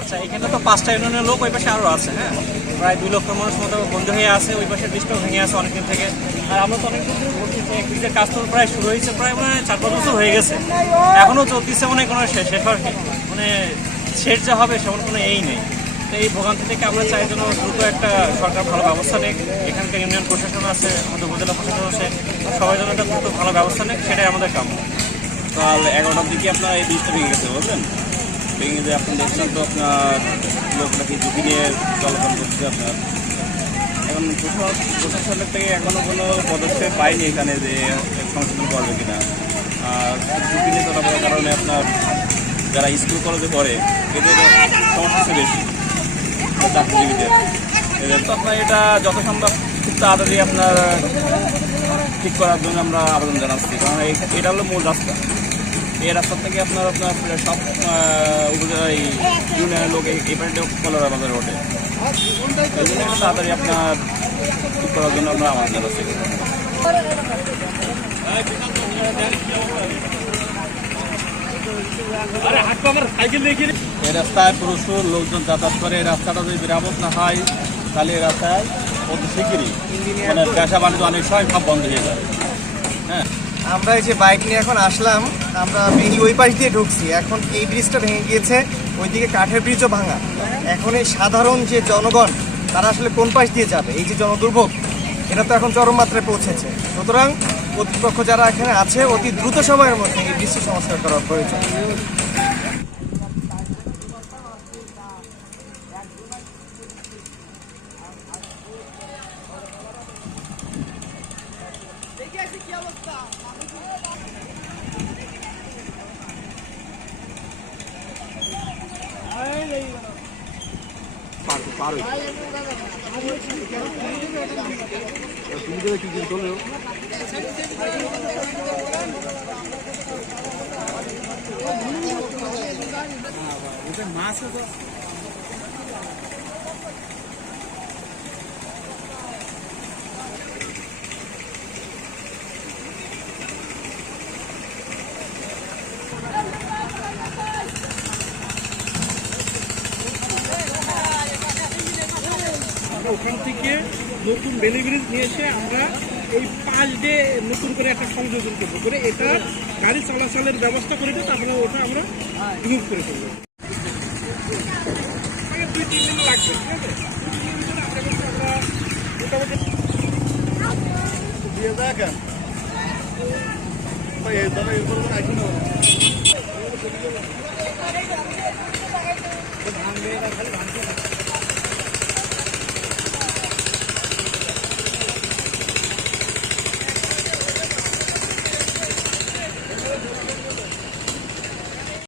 আচ্ছা এখানে তো পাঁচটা ইউনিয়নের লোক ওই পাশে আরও আছে হ্যাঁ? প্রায় দুই লক্ষ মানুষ মতো বন্ধ হয়ে আছে, ওই পাশে বৃষ্টি ভেঙে আছে অনেকদিন থেকে। আর আমরা তো অনেকদিন কাজ তো প্রায় শুরু হয়েছে, প্রায় মানে চার পাঁচ বছর হয়ে গেছে। এখনও চলতেছে মানে কোনো শেষ শেষ আর কি। মানে শেষ যা হবে সেমন কোনো এই নেই। তো এই ভোগান্তি থেকে আমরা চাই যেন দ্রুত একটা সরকার ভালো ব্যবস্থা নেক। এখানকার ইউনিয়ন প্রশাসন আছে, আমাদের উপজেলা প্রশাসন আছে, সবাই যেন একটা দ্রুত ভালো ব্যবস্থা নেক, সেটাই আমাদের কাম্য। কাল এগারোটার দিকে আপনার এই বীজটা ভেঙে গেছে বুঝলেন ভেঙে যে আপনি দেখছেন তো আপনার লোক নাকি ঝুঁকি নিয়ে চলাচল করছে আপনার। এখন প্রশা- প্রশাসনের থেকে এখনও কোনো পদক্ষেপ পাইনি এখানে যে সংশোধন করবে কিনা। আর ঝুঁকি নিয়ে চলাফেরার কারণে আপনার যারা স্কুল কলেজে পড়ে, এদের সমস্যা বেশি। তো আপনার এটা যত সম্ভব খুব তাড়াতাড়ি আপনার ঠিক করার জন্য আমরা আবেদন জানাচ্ছি। কারণ এটা হলো মূল রাস্তা। এই রাস্তা থেকে আপনার আপনার সব আহ, উপজেলা এই ইউনিয়নের লোক এই পানিটা কলরা বাজারে ওঠে এই জন্য তাড়াতাড়ি আপনার ঠিক করার জন্য আমরা আবেদন জানাচ্ছি। এই রাস্তায় প্রচুর লোকজন যাতায়াত করে এই রাস্তাটা যদি মেরামত না হয় তাহলে এই রাস্তায় অতি শিগগিরই মানে ব্যবসা বাণিজ্য অনেক সময় সব বন্ধ হয়ে যাবে হ্যাঁ। আমরা এই যে বাইক নিয়ে এখন আসলাম আমরা ভেঙে ওই পাশ দিয়ে ঢুকছি। এখন এই ব্রিজটা ভেঙে গিয়েছে ওইদিকে কাঠের ব্রিজও ভাঙা। এখন এই সাধারণ যে জনগণ তারা আসলে কোন পাশ দিয়ে যাবে? এই যে জনদুর্ভোগ এটা তো এখন চরম মাত্রায় পৌঁছেছে। সুতরাং কর্তৃপক্ষ যারা এখানে আছে অতি দ্রুত সময়ের মধ্যে এই সংস্কার করা প্রয়োজন। আমরা ওখান থেকে নতুন ডেলিভারি নিয়ে এসে আমরা এই পাঁচ ডে নতুন করে একটা সংযোজন করব করে এটা গাড়ি চলাচলের ব্যবস্থা করে দিয়ে তারপরে ওটা আমরা রিমুভ করে ফেলব মানে দুই তিন দিন লাগবে ঠিক আছে দুই আমরা মোটামুটি